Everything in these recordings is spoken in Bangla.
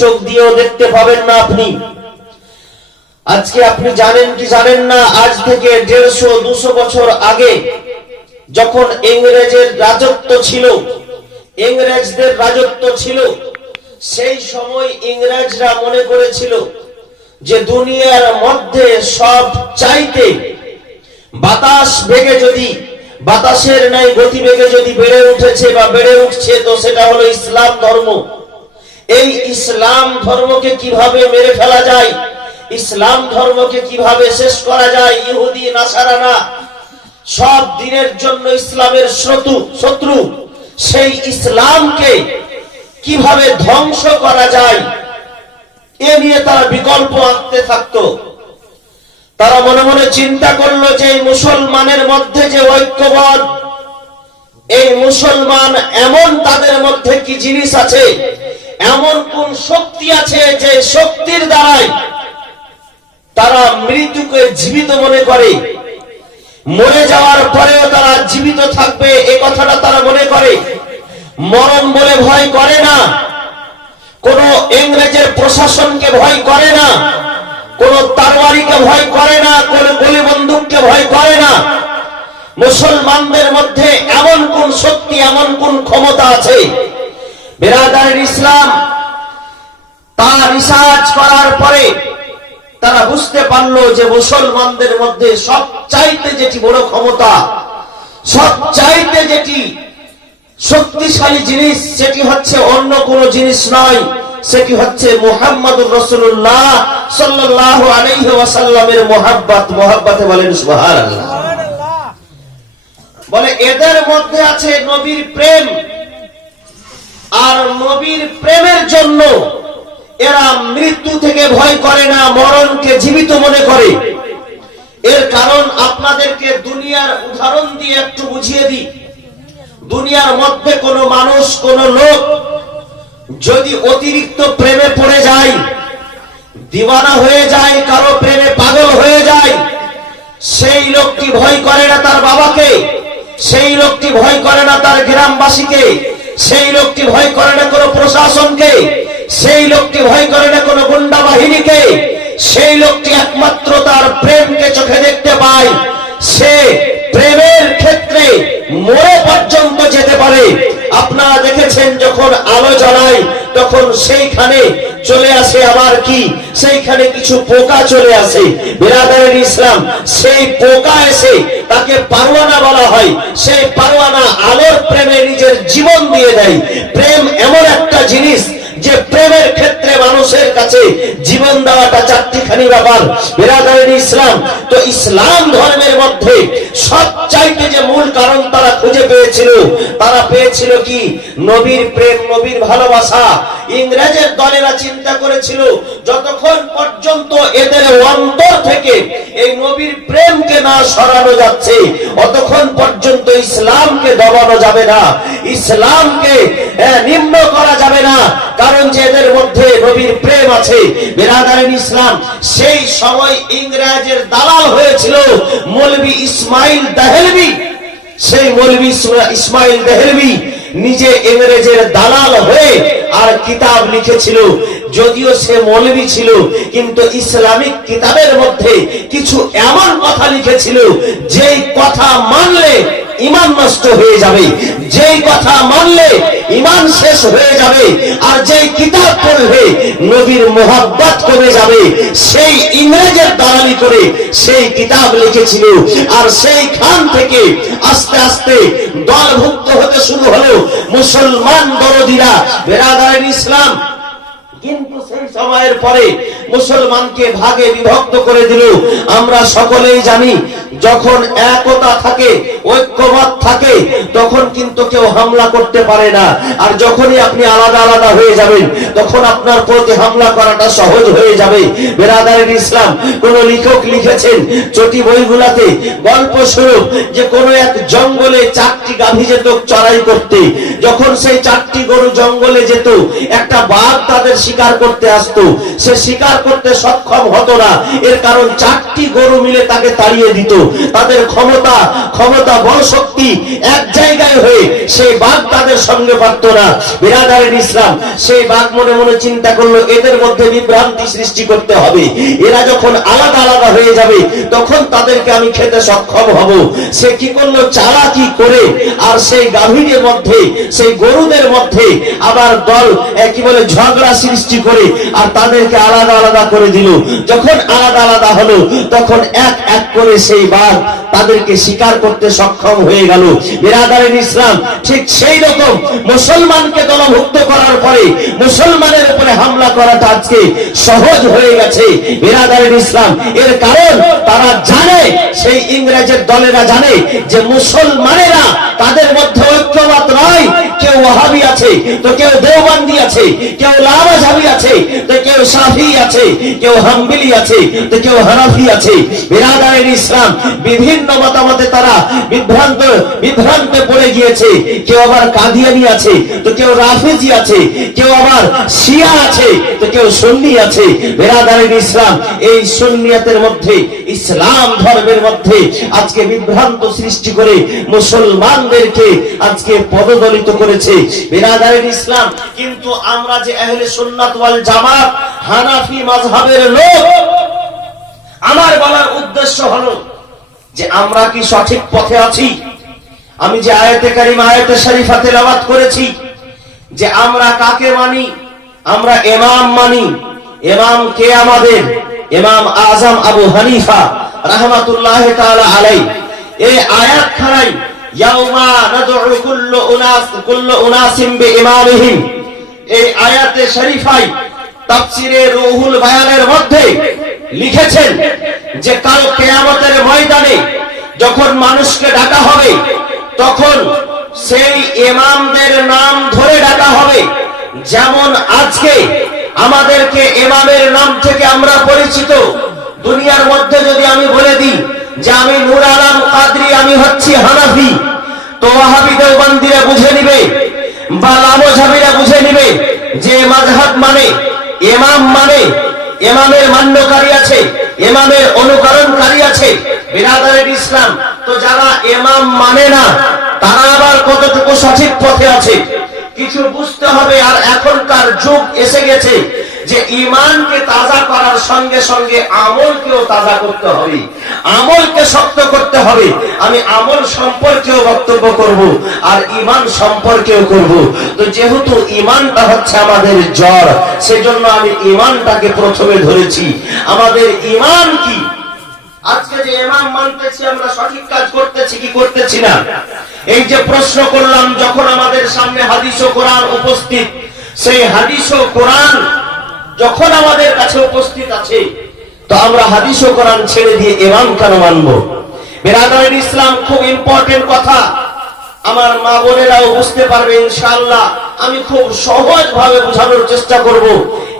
চোখ দিয়েও দেখতে পাবেন না আপনি। আজকে আপনি জানেন কি জানেন না, আজ থেকে 150-200 বছর আগে যখন ইংরেজের রাজত্ব ছিল, ইংরেজদের রাজত্ব ছিল, সেই সময় ইংরেজরা মনে করেছিল যে দুনিয়ার মধ্যে সব চাইতে বাতাস বেগে যদি, বাতাসের ন্যায় গতিবেগে যদি বেড়ে উঠেছে বা বেড়ে উঠছে, তো সেটা হলো ইসলাম ধর্ম। এই ইসলাম ধর্মকে কিভাবে মেরে ফেলা যায়, ইসলাম ধর্মকে কিভাবে শেষ করা যায়, ইহুদি নাসারানা সব দিনের জন্য ইসলামের শত্রু, সেই ইসলামকে কিভাবে ধ্বংস করা যায় এ নিয়ে তারা বিকল্প আঁকতে থাকতো। তারা মনে মনে চিন্তা করলো যে মুসলমানের মধ্যে যে ঐক্যবদ্ধ, এই মুসলমান এমন তাদের মধ্যে কি জিনিস আছে, এমন কোন শক্তি আছে যে শক্তির দ্বারাই তারা মৃত্যুকে জীবিত মনে করে, মরে যাওয়ার পরেও তারা জীবিত থাকবে এই কথাটা তারা মনে করে। মরণ বলে ভয় করে না, কোন ইংরেজের প্রশাসনকে ভয় করে না, কোন তরবারিকে ভয় করে না, কোন গুলি বন্দুককে ভয় করে না। মুসলমানদের মধ্যে এমন কোন শক্তি, এমন কোন ক্ষমতা আছে, বিরাদার ইসলাম তা রিসার্চ করার পরে তারা বুঝতে পারলো যে মুসলমানদের মধ্যে সবচাইতে যেটি বড় ক্ষমতা, সবচাইতে যেটি শক্তিশালী জিনিস, সেটি হচ্ছে অন্য কোন জিনিস নয়, সেটি হচ্ছে মুহাম্মদুর রাসূলুল্লাহ সাল্লাল্লাহু আলাইহি ওয়াসাল্লামের মুহাব্বত। মুহাব্বতে বলেন সুবহানাল্লাহ। বলে এদের মধ্যে আছে নবীর প্রেম, আর নবীর প্রেমের জন্য এরা মৃত্যু থেকে ভয় করে না, মরণকে জীবিত মনে করে। এর কারণ আপনাদেরকে দুনিয়ার উদাহরণ দিয়ে একটু বুঝিয়ে দিই। দুনিয়ার মধ্যে কোন মানুষ, কোন লোক যদি অতিরিক্ত প্রেমে পড়ে যায়, দিওয়ানা হয়ে যায়, কারো প্রেমে পাগল হয়ে যায়, সেই লোকটি ভয় করে না তার বাবাকে, সেই লোকটি ভয় করে না তার গ্রামবাসীকে, সেই লোকটি ভয় করে না কোনো প্রশাসনকে, সেই লোকটি ভয় করে না কোনো গুন্ডা বাহিনীকে, সেই লোকটি একমাত্র তার প্রেমকে চোখে দেখতে পায়। সে প্রেমের ক্ষেত্রে মরে পর্যন্ত যেতে পারে। আপনারা দেখেছেন যখন আলো জ্বলায় তখন সেইখানে চলে আসে আবার কি, সেইখানে কিছু পোকা চলে আসে। বিরাদারের ইসলাম, সেই পোকা এসে তাকে পারওয়ানা বলা হয়, সেই পারওয়ানা আলোর প্রেমে নিজের জীবন দিয়ে দেয়। প্রেম এমন একটা জিনিস যে প্রেমের ক্ষেত্রে মানুষের কাছে জীবন দেওয়াটা চারটিখানি ব্যাপার। বিরাদারের ইসলাম, তো ইসলাম ধর্মের মধ্যে সবচাইতে যে মূল কারণ তারা খুঁজে পেয়েছিল, তারা পেয়েছিল কি? নবীর প্রেম, নবীর ভালোবাসা। ইংরেজের দলেরা চিন্তা করেছিল যতক্ষণ পর্যন্ত এদের অন্তর থেকে এই নবীর প্রেমকে না সরানো যাচ্ছে, অতক্ষণ পর্যন্ত ইসলামকে দবানো যাবে না, ইসলামকে নিম্ন করা যাবে না, কারণ যে এদের মধ্যে নবীর প্রেম আছে। বিরাদারের ইসলাম, সেই সময় ইংরেজের দালাল হয়েছিল মৌলভী ইসমাইল দেহলভী। সেই মৌলভী ইসমাইল দেহলভী নিজে ইংরেজের দালাল হয়ে আর কিতাব লিখেছিল। যদিও সে মৌলভী ছিল, কিন্তু ইসলামিক কিতাবের মধ্যে কিছু এমন কথা লিখেছিল যেই কথা মানলে ঈমান নষ্ট হয়ে যাবে, যেই কথা মানলে ঈমান শেষ হয়ে যাবে, আর যেই কিতাব পড়লে নবীর মুহাব্বত কমে যাবে। সেই ইংরেজের দালালি করে সেই কিতাব লিখেছিল, আর সেইখান থেকে আস্তে আস্তে দলভুক্ত হতে শুরু হলো মুসলমান দরদিরা। বিরাদারের ইসলাম, কিন্তু সেই সময়ের পরে মুসলমানকে ভাগে বিভক্ত করে দিল। আমরা সকলেই জানি যখন একতা থাকে, ঐক্যমত থাকে, তখন কিন্তু কেউ হামলা করতে পারে না। আর যখনই আপনি আলাদা আলাদা হয়ে যাবেন, তখন আপনার প্রতি হামলা করাটা সহজ হয়ে যাবে। বিরাদারের ইসলাম, কোন লেখক লিখেছেন চটি বইগুলাতে গল্প স্বরূপ যে কোন এক জঙ্গলে 4টি গাভী যেত চড়াই করতে। যখন সেই 4টি গরু জঙ্গলে যেত, একটা বাঘ তাদের শিকার করতে আসতো। সে শিকার করতে সক্ষম হতো না। এর কারণ 4টি গরু মিলে তাকে তাড়িয়ে দিত। তাদের ক্ষমতা বল শক্তি এক জায়গায় হয়ে সেই বাঘ তাদের সঙ্গে পারত না। বিরাদারিন ইসলাম, সেই বাঘ মনে মনে চিন্তা করলো এদের মধ্যে বিভ্রান্তি সৃষ্টি করতে হবে। এরা যখন আলাদা আলাদা হয়ে যাবে তখন তাদেরকে আমি খেতে সক্ষম হব। সে কি করলো, চালাকি করে আর সেই গাভীর মধ্যে, সেই গরুদের মধ্যে আবার দল কি বলে ঝগড়া সৃষ্টি করে আর তাদেরকে আলাদা আলাদা করে দিল। যখন আলাদা আলাদা হলো তখন এক এক করে সেই বাঘ তাদেরকে শিকার করতে সক্ষম হয়ে গেল। বিরাদারিন ইসলাম, ঠিক সেই রকম মুসলমানকে দলভুক্ত করার পরে মুসলমানের উপরে হামলা করাটা আজকে সহজ হয়ে গেছে। বিরাদারিন ইসলাম, এর কারণ তারা জানে, সেই ইংরেজের দলেরা জানে যে মুসলমানেরা তাদের মধ্যে ঐক্যমত নয়। কেউ ওয়াহাবি আছে, তো কেউ দেওবন্দি আছে, কেউ লামাযহাবি আছে, তো কেউ শাফি আছে, কেউ হাম্বলি আছে, তো কেউ হানাফি আছে। বিরাদারিন ইসলাম, বিভিন্ন মতামতে তারা বিভ্রান্তে পড়ে গিয়েছে। কেউ আবার কাদিয়ানি আছে, তো কেউ রাফেজি আছে, কেউ আবার শিয়া আছে, তো কেউ সুন্নি আছে। বিরাদারিন ইসলাম, এই সুন্নিয়াতের মধ্যে, ইসলাম ধর্মের মধ্যে আজকে বিভ্রান্ত সৃষ্টি করে মুসলমানদেরকে আজকে পদদলিত করেছে। বিরাদারিন ইসলাম, কিন্তু আমরা যে আহলে সুন্নাত ওয়াল জামাত হানাফি মাযহাবের লোক, আমার বলার উদ্দেশ্য হলো যে আমরা কি সঠিক পথে আছি? আমি যে আয়াতে কারিমা, আয়াতে শরীফা তেলাওয়াত করেছি, যে আমরা কাকে মানি? আমরা ইমাম মানি। ইমাম কে আমাদের? ইমাম আযম আবু হানিফা রাহমাতুল্লাহি তাআলা আলাইহি। এই আয়াত খানাই ইয়াউমা নাদউ কুল্লু উনাসিম বিইমামিহিম, এই আয়াতে শরীফাই তাফসীরে রুহুল বায়ানের মধ্যে লিখেছেন যে কাল কিয়ামতের ময়দানে যখন মানুষকে ডাকা হবে তখন সেই ইমামদের নাম ধরে ডাকা হবে। যেমন আজকে আমাদেরকে ইমামের নাম থেকে আমরা পরিচিত। দুনিয়ার মধ্যে যদি আমি বলে দিই যে আমি নূর আলম কাদরি, আমি হচ্ছি হানাফি, তো ওয়াহাবি দেওবন্দিরা বুঝে নিবে বা লামাযহাবিরা বুঝে নিবে যে মাযহাব মানে, ইমাম মানে, ইমামের মান্যকারী আছে, ইমামের অনুকরণকারী আছে। বিরাদারিন ইসলাম, তো যারা ইমাম মানে না তারা আবার কতটুকু সঠিক পথে আছে কিছু বুঝতে হবে। আর এখনকার যুগ এসে গেছে যে ঈমানকে তাজা করার সঙ্গে সঙ্গে আমলকেও তাজা করতে হবে, আমলকে শক্ত করতে হবে। আমি আমল সম্পর্কেও বক্তব্য করব আর ঈমান সম্পর্কেও করব। তো যেহেতু ঈমানটা হচ্ছে আমাদের জড়, সেজন্য আমি ঈমানটাকে প্রথমে ধরেছি। আমাদের ঈমান কি? আজকে যে ইমাম মানতেছি আমরা সঠিক কাজ করতেছি কি করতেছি না, এই যে প্রশ্ন করলাম, যখন আমাদের সামনে হাদিস ও কোরআন উপস্থিত, সেই হাদিস ও কোরআন যখন আমাদের কাছে উপস্থিত আছে, তো আমরা হাদিস ও কোরআন ছেড়ে দিয়ে ইমাম কেন মানব? বিরাদারিন ইসলাম, খুব ইম্পর্টেন্ট কথা, আমার মা বোনেরাও বুঝতে পারবে ইনশাআল্লাহ। আমি খুব সহজ ভাবে বোঝানোর চেষ্টা করব।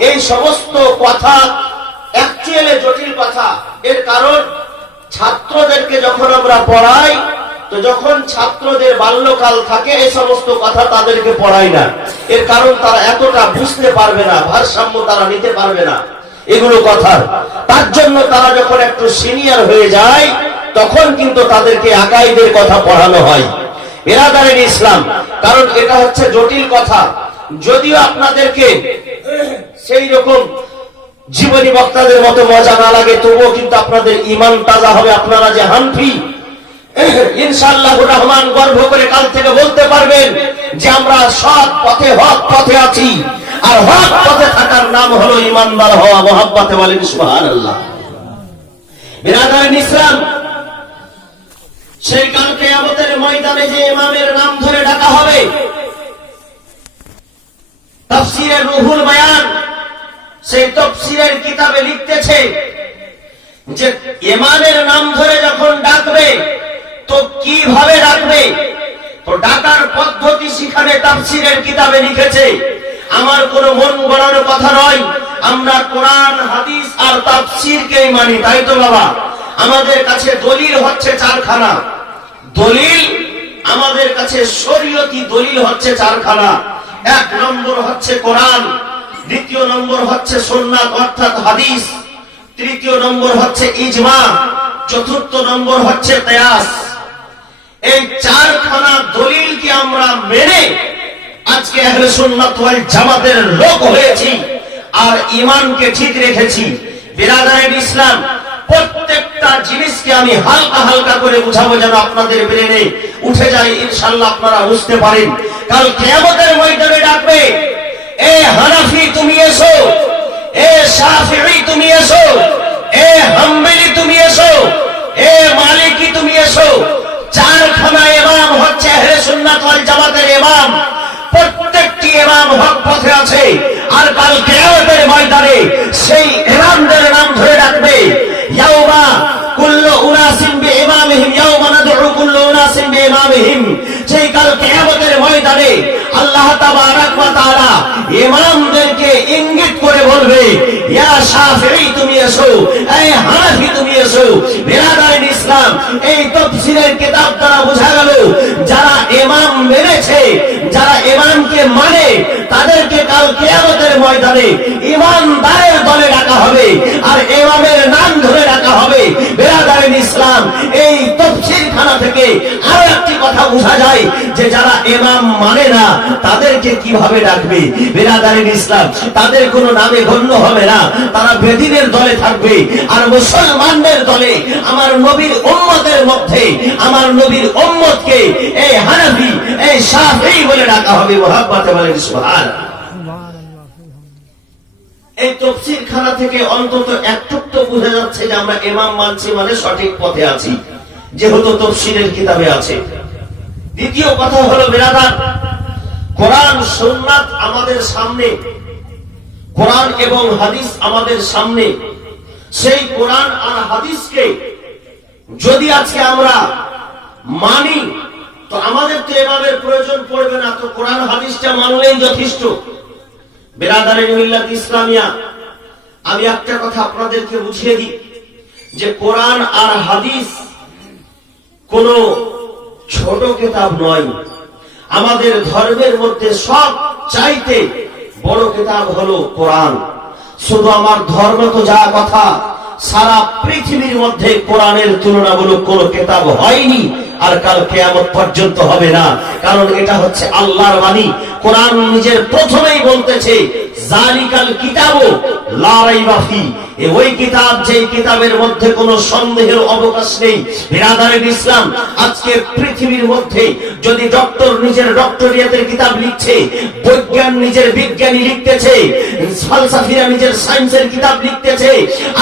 এই সমস্ত কথা অ্যাকচুয়ালি জটিল কথা। এর কারণ ছাত্রদেরকে যখন আমরা পড়াই, তো যখন ছাত্রদের বাল্যকাল থাকে এই সমস্ত কথা তাদেরকে পড়াই না। এর কারণ তারা এতটা বুঝতে পারবে না, ভারসাম্য তারা নিতে পারবে না এগুলো কথা। তার জন্য তারা যখন একটু সিনিয়র হয়ে যায় তখন কিন্তু তাদেরকে আকাইদের কথা পড়ানো হয়। বিরাদারিন ইসলাম, কারণ এটা হচ্ছে জটিল কথা। যদিও আপনাদেরকে সেই রকম জীবনী বক্তাদের মতো মজা না লাগে, তবুও কিন্তু আপনাদের ঈমান তাজা হবে। আপনারা যে হানফি, ইনশাআল্লাহুর রহমান গর্ব করে কাল থেকে বলতে পারবেন যে আমরা সৎ পথে, হক পথে আছি। আর হক পথে থাকার নাম হলো ঈমানদার হওয়া। মুহাব্বতে বলেন সুবহানাল্লাহ। বিরাদারিন ইসলাম, সেই কাল কিয়ামতের ময়দানে যে ইমামের নাম ধরে ডাকা হবে, তাফসীরে রুহুল বায়ান সেই তাফসীরের কিতাবে লিখতেছে যে ইমামের নাম ধরে যখন ডাকবে তো কিভাবে ডাকবে, তো ডাকার পদ্ধতি সেখানে তাফসীরের কিতাবে লিখেছে। আমার কোনো মন গড়ানো কথা নয়, আমরা কোরআন হাদিস আর তাফসীরকেই মানি, তাই তো বাবা? আমাদের কাছে দলিল হচ্ছে চারখানা। দলিল আমাদের কাছে শরীয়তি দলিল হচ্ছে চারখানা। এক নম্বর হচ্ছে কোরআন, দ্বিতীয় নম্বর হচ্ছে সুন্নাত অর্থাৎ হাদিস, তৃতীয় নম্বর হচ্ছে ইজমা, চতুর্থ নম্বর হচ্ছে কিয়াস। এই চারখানা দলিলকে আমরা মেনে আজকে আহলে সুন্নাত ওয়াল জামাতের লোক হয়েছি আর ঈমানকে ঠিক রেখেছি। বিরাদারায়ে ইসলাম, প্রত্যেকটা জিনিসকে আমি হালকা হালকা করে বুঝাবো যেন আপনাদের ব্রেনে উঠে যায়, ইনশাআল্লাহ আপনারা বুঝতে পারেন। কাল কিয়ামতের ময়দানে ডাকবে, এ হানাফি তুমি এসো, এ শাফিঈ তুমি এসো, এ হাম্বলি তুমি এসো, এ মালিকি তুমি এসো। চারখানা ইমাম হচ্ছে আহলে সুন্নাত ওয়াল জামাতের ইমাম, প্রত্যেকটি ইমাম হক পথে আছে। আর কাল কিয়ামতের ময়দানে সেই ইমামদের নাম ধরে ডাকবে, ইয়াউমা কুল্লু উনাসিন বিইমামিহিম ইয়াউমা নাদউ কুল্লু উনাসিন বিইমামিহিম। সেই কাল কিয়ামতের ময়দানে আল্লাহ তাবারাক ওয়া তাআলা ইমামদেরকে ইঙ্গিত করে বলবে, ইয়া শাফিঈ তুমি এসো, এই হানাফি তুমি এসো। বিরাদারায়ে ইসলাম, এই তাফসীরের কিতাব দ্বারা বোঝা গেল যারা ইমাম মেনেছে, যারা ইমামকে মানে তাদেরকে কাল কিয়ামতের ময়দানে ইমানদারের দলে ডাকা হবে আর ইমামের নাম ধরে ডাকা হবে। বিরাদারায়ে ইসলাম, এই তাফসীর খানা থেকে আরো একটি কথা বোঝা যায় যে যারা ইমাম মানে না তাদেরকে কিভাবে ডাকবে। বিরাদারায়ে ইসলাম, তাদের কোনো নামে গণ্য হবে না, তারা বেদিনের দলে থাকবে। আর মুসলমানদের দলে আমার নবীর উম্মতের মধ্যে আমার নবীর উম্মতকে এই হানাফি, এই শাফিঈ বলে ডাকা হবে। মুহাব্বতে বলেন সুবহানাল্লাহ। এই তাফসীর খানা থেকে অন্তত একটুক তো বোঝা যাচ্ছে যে আমরা ইমাম মানছি মানে সঠিক পথে আছি, যেহেতু তাফসীরের কিতাবে আছে। দ্বিতীয় কথা হলো বিরাদার, কোরআন সুন্নাত আমাদের সামনে, কোরআন এবং হাদিস আমাদের সামনে। সেই কোরআন আর হাদিসকে যদি আজকে আমরা মানি তো আমাদের তো ইমামের প্রয়োজন পড়বে না, তো কোরআন হাদিসটা মানলেই যথেষ্ট। বিরাদারে মিল্লাত ইসলামিয়া, আমি একটা কথা আপনাদেরকে বুঝিয়ে দিই যে কোরআন আর হাদিস কোন ছোট কিতাব নয়। আমাদের ধর্মের মধ্যে সব চাইতে বড় কিতাব হলো কোরআন। শুধু আমার ধর্ম তো যা কথা, সারা পৃথিবীর মধ্যে কোরআনের তুলনামূলক কোন কিতাব হয়নি আর কাল কিয়ামত পর্যন্ত হবে না, কারণ এটা হচ্ছে আল্লাহর বাণী। কোরআন নিজের প্রথমেই বলতেছে, জালিকাল কিতাবু লা রাইবা ফি, ওই কিতাব যেই কিতাবের মধ্যে কোনো সন্দেহের অবকাশ নেই। বিরাদারে ইসলাম, আজকে পৃথিবীর মধ্যে যদি ডক্টর নিজের ডক্টরিয়াতের কিতাব লিখছে, বৈজ্ঞান নিজের বিজ্ঞানী লিখতেছে, ফালসাফিরা নিজের সায়েন্সের কিতাব লিখতেছে,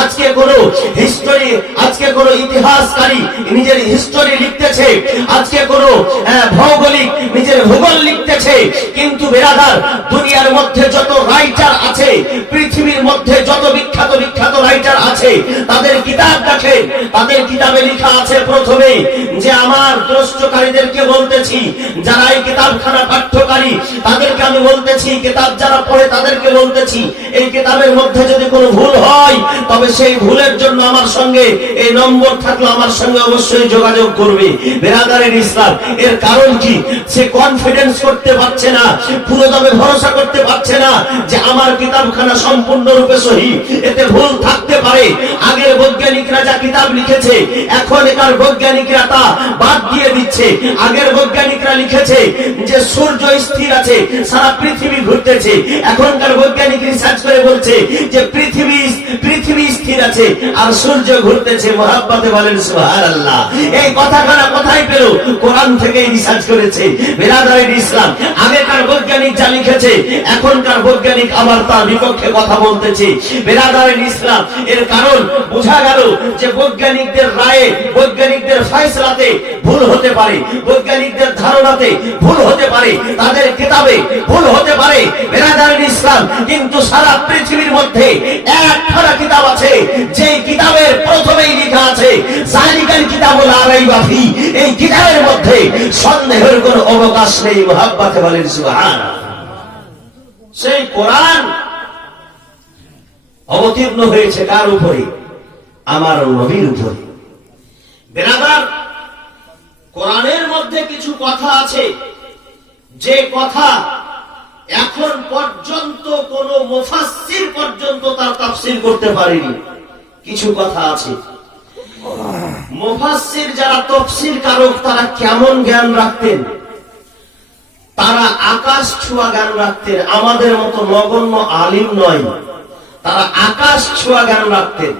আজকে কোনো হিস্টোরি, আজকে কোনো ইতিহাসকারী নিজের হিস্টোরি লিখতেছে, আজকে কোনো ভৌগোলিক নিজের ভূগোল লিখতেছে, কিন্তু বিরাদার দুনিয়ার মধ্যে যত রাইটার আছে, পৃথিবীর মধ্যে যত বিখ্যাত বিখ্যাত রাইটার আছে, তাদের কিতাব দেখেন, তাদের কিতাবে লেখা আছে প্রথমে যে আমার দ্রষ্টকারীদেরকে বলতেছি, যারা এই কিতাবখানা পাঠ্যকারী তাদেরকে আমি বলতেছি, কিতাব যারা পড়ে তাদেরকে বলতেছি, এই কিতাবের মধ্যে যদি কোনো ভুল হয় তবে সেই ভুলের জন্য আমার সঙ্গে এই নম্বর থাকলে আমার সঙ্গে অবশ্যই যোগাযোগ করবে। বিরাদারের ইসলাম, এর কারণ কি? সে কনফিডেন্স করতে পারছে না, পুরোদমে ভরসা করতে পারছে না যে আমার কিতাবখানা সম্পূর্ণরূপে সহি, এতে ভুল থাকতে পারে। আগের বৈজ্ঞানিকরা যা কিতাব লিখেছে এখনকার বৈজ্ঞানিকরা তা বাদ দিয়ে দিচ্ছে। আগের বৈজ্ঞানিকরা লিখেছে যে সূর্য স্থির আছে, সারা পৃথিবী ঘুরতেছে, এখনকার বৈজ্ঞানিক রিসার্চ করে বলছে যে পৃথিবী স্থির আছে আর সূর্য ঘুরতেছে। মুহাব্বতে বলেন সুবহানাল্লাহ। এই কথাখানা কোথায় পেল? কোরআন থেকে রিসার্চ করেছে। বিরাদারের ইসলাম, আগেকার বৈজ্ঞানিক যা লিখেছে এখনকার বৈজ্ঞানিক আবার তার বিপক্ষে কথা বলতেছে। বিরাদারের ইসলাম, এর কারণ বোঝা গেল যে বৈজ্ঞানিকদের রায়ে, বৈজ্ঞানিকদের ফয়সালাতে ভুল হতে পারে, বৈজ্ঞানিকদের ধারণাতে ভুল হতে পারে, তাদের কিতাবে ভুল হতে পারে। বিরাদারের ইসলাম, কিন্তু সারা পৃথিবীর মধ্যে একখানা কিতাব আছে যে কিতাবের প্রথমেই লেখা আছে জালিকাল কিতাবু লা রাইবা ফি, এই কিতাবের মধ্যে সন্দেহের কোনো অবকাশ নেই। মুহাব্বতে বলেন সুবহানাল্লাহ। সেই কোরআন অবতীর্ণ হয়েছে কার উপরে? আমার নবীর উপরে। বিরাদার, কোরআনের মধ্যে কিছু কথা আছে যে কথা এখন পর্যন্ত কোন মুফাসসির পর্যন্ত তার তাফসীর করতে পারেনি। কিছু কথা আছে, মুফাসসির যারা তাফসীর কারক তারা কেমন জ্ঞান রাখতেন, তারা আকাশ ছোঁয়া জ্ঞান রাখতেন, আমাদের মতো নগণ্য আলিম নয়, তারা আকাশ ছোঁয়া জ্ঞান রাখতেন।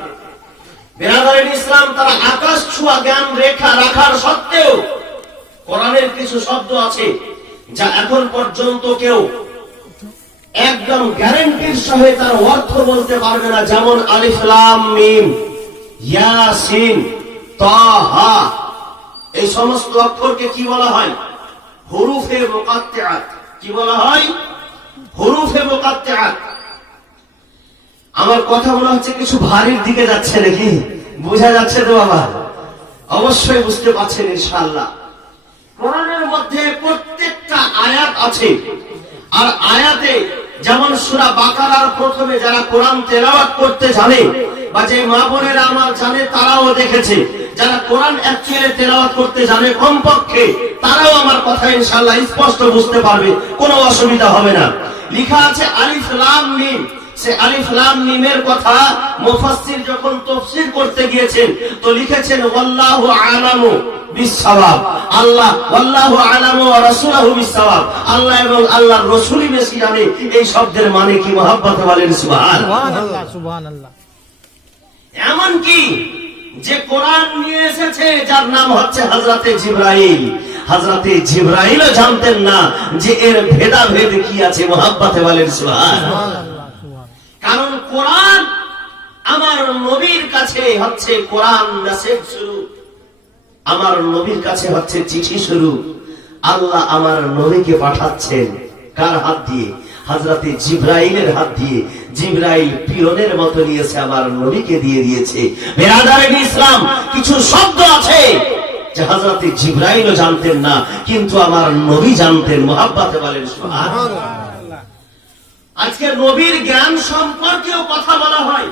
বিরাদরান ইসলাম, তারা আকাশ ছোঁয়া জ্ঞান রাখার সত্ত্বেও কোরআনের কিছু শব্দ আছে যা এখন পর্যন্ত কেউ একদম গ্যারান্টির সহিত তার অর্থ বলতে পারবে না। যেমন আলিফ লাম মিম, ইয়াসিন, তাহা, এই সমস্ত অক্ষরকে কি বলা হয়? হুরুফে মুকাত্তাআত। কি বলা হয়? হুরুফে মুকাত্তাআত। আমার কথা মনে হচ্ছে কিছু ভারীর দিকে যাচ্ছে নাকি? বোঝা যাচ্ছে তো বাবা? অবশ্যই বুঝতে পারছেন ইনশাআল্লাহ। কোরআনের মধ্যে প্রত্যেকটা আয়াত আছে, আর আয়াতে যেমন সূরা বাকারার প্রথমে যারা কোরআন তেলাওয়াত করতে জানে বা যে মা বোনেরা আমার জানে তারাও দেখেছে, যারা কোরআন অ্যাকচুয়ালি তেলাওয়াত করতে জানে কমপক্ষে তারাও আমার কথা ইনশাআল্লাহ স্পষ্ট বুঝতে পারবে, কোনো অসুবিধা হবে না। লেখা আছে আলিফ লাম মিম। সে আলিফ লাম মিমের কথা মুফাসসির যখন তাফসীর করতে গিয়েছেন তো লিখেছেন ওয়াল্লাহু আলামু বিসসাওয়াব। আল্লাহ ওয়াল্লাহু আলামু ওয়া রাসূলুহু বিসসাওয়াব, আল্লাহ এবং আল্লাহর রাসূলই বেশি জানে। এই শব্দের মানে কি? মহব্বতে বলেন সুবহানাল্লাহ, সুবহানাল্লাহ। এমন কি যে কোরআন নিয়ে এসেছে যার নাম হচ্ছে হযরতে জিবরাইল, হযরতে জিবরাইলও জানতেন না যে এর ভেদাভেদ কি আছে। মহব্বতে বলেন সুবহানাল্লাহ। কারণ কোরআন আমার নবীর কাছে হচ্ছে কোরআন মেসেজ স্বরূপ, আমার নবীর কাছে হচ্ছে চিঠি স্বরূপ। আল্লাহ আমার নবীকে পাঠাচ্ছেন কার হাত দিয়ে? হযরতে জিবরাইলের হাত দিয়ে। জিবরাইল পিয়নের মতো নিয়েছে, আমার নবীকে দিয়ে দিয়েছে। বিরাদরান ইসলাম, কিছু শব্দ আছে যে হযরতে জিবরাইলও জানতেন না, কিন্তু আমার নবী জানতেন। মহব্বতে বলেন সুবহানাল্লাহ। আজকে নবীর জ্ঞান সম্পর্কেও কথা বলা হয়।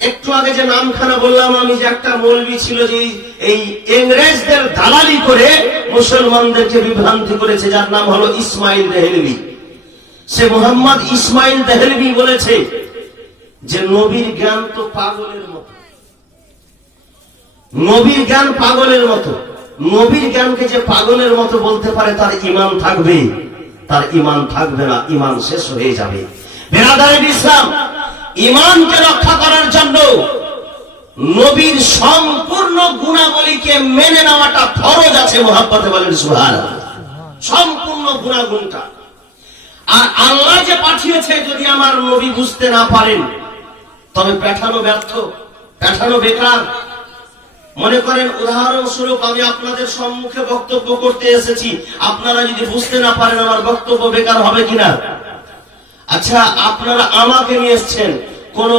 একটু আগে যে নামখানা বললাম আমি, যে একটা মৌলবি ছিল যে এই ইংরেজদের দালালি করে মুসলমানদেরকে বিভ্রান্তি করেছে, যার নাম হলো ইসমাইল দেহলভি। সে মোহাম্মদ ইসমাইল দেহলভি বলেছে যে নবীর জ্ঞান তো পাগলের মতো, নবীর জ্ঞান পাগলের মতো। নবীর জ্ঞানকে যে পাগলের মতো বলতে পারে তার ঈমান থাকবে, তার ঈমান থাকবে না, ঈমান শেষ হয়ে যাবে। বিরাদরান ইসলাম, ঈমানকে রক্ষা করার জন্য নবীর সম্পূর্ণ গুণাবলীকে মেনে নেওয়াটা ফরজ আছে। মহব্বতে বলেন সুবহানাল্লাহ। সম্পূর্ণ গুণাগুণটা। আর আল্লাহ যে পাঠিয়েছে যদি আমার নবী বুঝতে না পারেন তবে পাঠানো ব্যর্থ, পাঠানো বেকার। মনে করেন উদাহরণস্বরূপ আমি আপনাদের সম্মুখে বক্তব্য করতে এসেছি, আপনারা যদি বুঝতে না পারেন আমার বক্তব্য বেকার হবে কিনা? আচ্ছা, আপনারা আমাকে নিয়ে এসছেন, কোন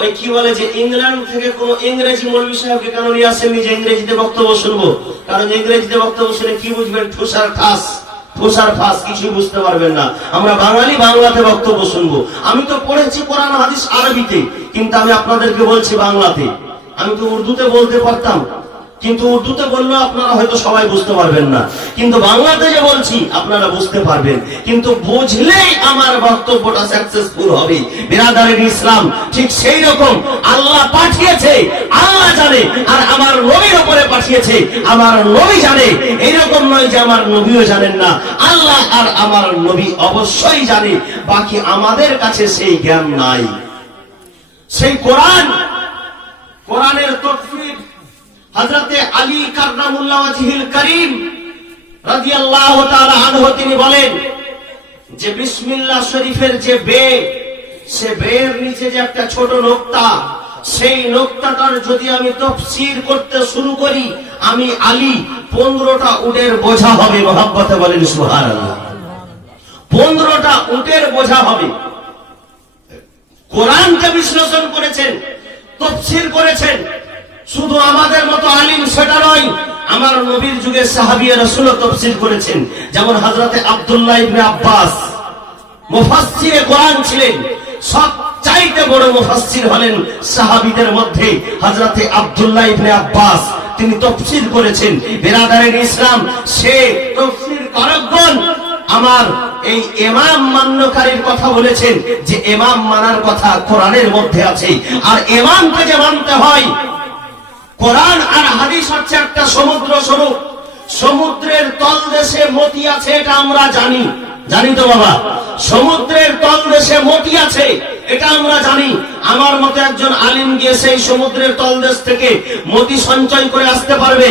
ওই কি বলে যে ইংল্যান্ড থেকে কোন ইংরেজি মৌলবী সাহেবকে কেন নিয়ে আসেননি যে ইংরেজিতে বক্তব্য শুনবো? কারণ ইংরেজিতে বক্তব্য শুনে কি বুঝবেন? ঠুসার ঠাস, ঠুসার ফাঁস, কিছুই বুঝতে পারবেন না। আমরা বাঙালি, বাংলাতে বক্তব্য শুনবো। আমি তো পড়েছি কোরআন হাদিস আরবিতে, কিন্তু আমি আপনাদেরকে বলছি বাংলাতে। আমি তো উর্দুতে বলতে পারতাম, কিন্তু উর্দুতে বললেও আপনারা হয়তো সবাই বুঝতে পারবেন না, কিন্তু বাংলাতে যে বলছি আপনারা বুঝতে পারবেন, কিন্তু বুঝলেই আমার বক্তব্যটা সাকসেসফুল হবে। বিরাদরান ইসলাম, ঠিক সেই রকম আল্লাহ পাঠিয়েছে, আল্লাহ জানে, আর আমার নবীর উপরে পাঠিয়েছে, আমার নবী জানে। এইরকম নয় যে আমার নবীও জানেন না, আল্লাহ আর আমার নবী অবশ্যই জানে, বাকি আমাদের কাছে সেই জ্ঞান নাই। সেই কোরআনের তাফসীর হযরতে আলী কাররামুল্লাহ ওয়াজহিল কারীম রাদিয়াল্লাহু তাআলা আনহু তিনি বলেন যে বিসমিল্লাহ শরীফের যে বে, সে বের নিচে যে একটা ছোট নোক্তা, সেই নোক্তাটার যদি আমি তাফসীর করতে শুরু করি আমি আলী 15টা উটের বোঝা হবে। মহব্বতে বলেন সুবহানাল্লাহ। 15টা উটের বোঝা হবে। কোরআনকে বিশ্লেষণ করেছেন, তাফসীর করেছেন। শুধু আমাদের মতো আলিম সেটা নয়, আমার নবীর যুগে সাহাবীয়ে রাসূল তাফসীর করেছেন। যেমন হযরতে আব্দুল্লাহ ইবনে আব্বাস মুফাসসিরে কোরআন ছিলেন। সবচাইতে বড় মুফাসসির হলেন সাহাবীদের মধ্যে হযরতে আব্দুল্লাহ ইবনে আব্বাস, তিনি তাফসীর করেছেন। বিরাদরান ইসলাম, সে তাফসীর কারকগণ আমার এই ইমাম মান্যকারীর কথা বলেছেন যে ইমাম মানার কথা কোরআনের মধ্যে আছে, আর ইমামকে যে মানতে হয়। কোরআন আর হাদিস হচ্ছে একটা সমুদ্র স্বরূপ। সমুদ্রের তলদেশে মতি আছে, এটা আমরা জানি, জানি তো বাবা? সমুদ্রের তলদেশে মতি আছে, এটা আমরা জানি। আমার মতো একজন আলিম গিয়ে সেই সমুদ্রের তলদেশ থেকে মতি সঞ্চয় করে আসতে পারবে?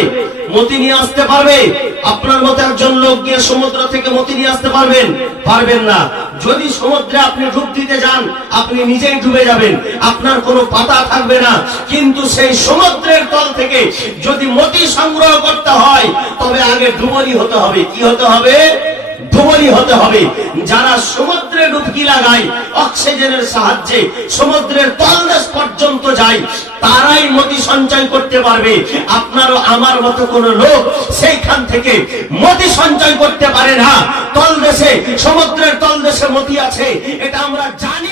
মতি নিয়ে আসতে পারবে? আপনার মতো একজন লোক গিয়ে সমুদ্র থেকে মতি নিয়ে আসতে পারবেন? পারবেন না। যদি সমুদ্রে আপনি ডুব দিতে যান, আপনি নিজেই ডুবে যাবেন, আপনার কোনো পাতা থাকবে না। কিন্তু সেই সমুদ্রের তল থেকে যদি মতি সংগ্রহ করতে হয়, তবে আগে ডুবুরি হতে হবে। কি হতে হবে? ডুবুরি হতে হবে। যারা সমুদ্রে ডুবকি লাগায় অক্সিজেনের সাহায্যে সমুদ্রের তলদেশ পর্যন্ত যায়, তারাই মতি সঞ্চয় করতে পারবে। আপনারও আমার মতো কোন লোক সেইখান থেকে মতি সঞ্চয় করতে পারে না। তলদেশে, সমুদ্রের তলদেশে মতি আছে, এটা আমরা জানি।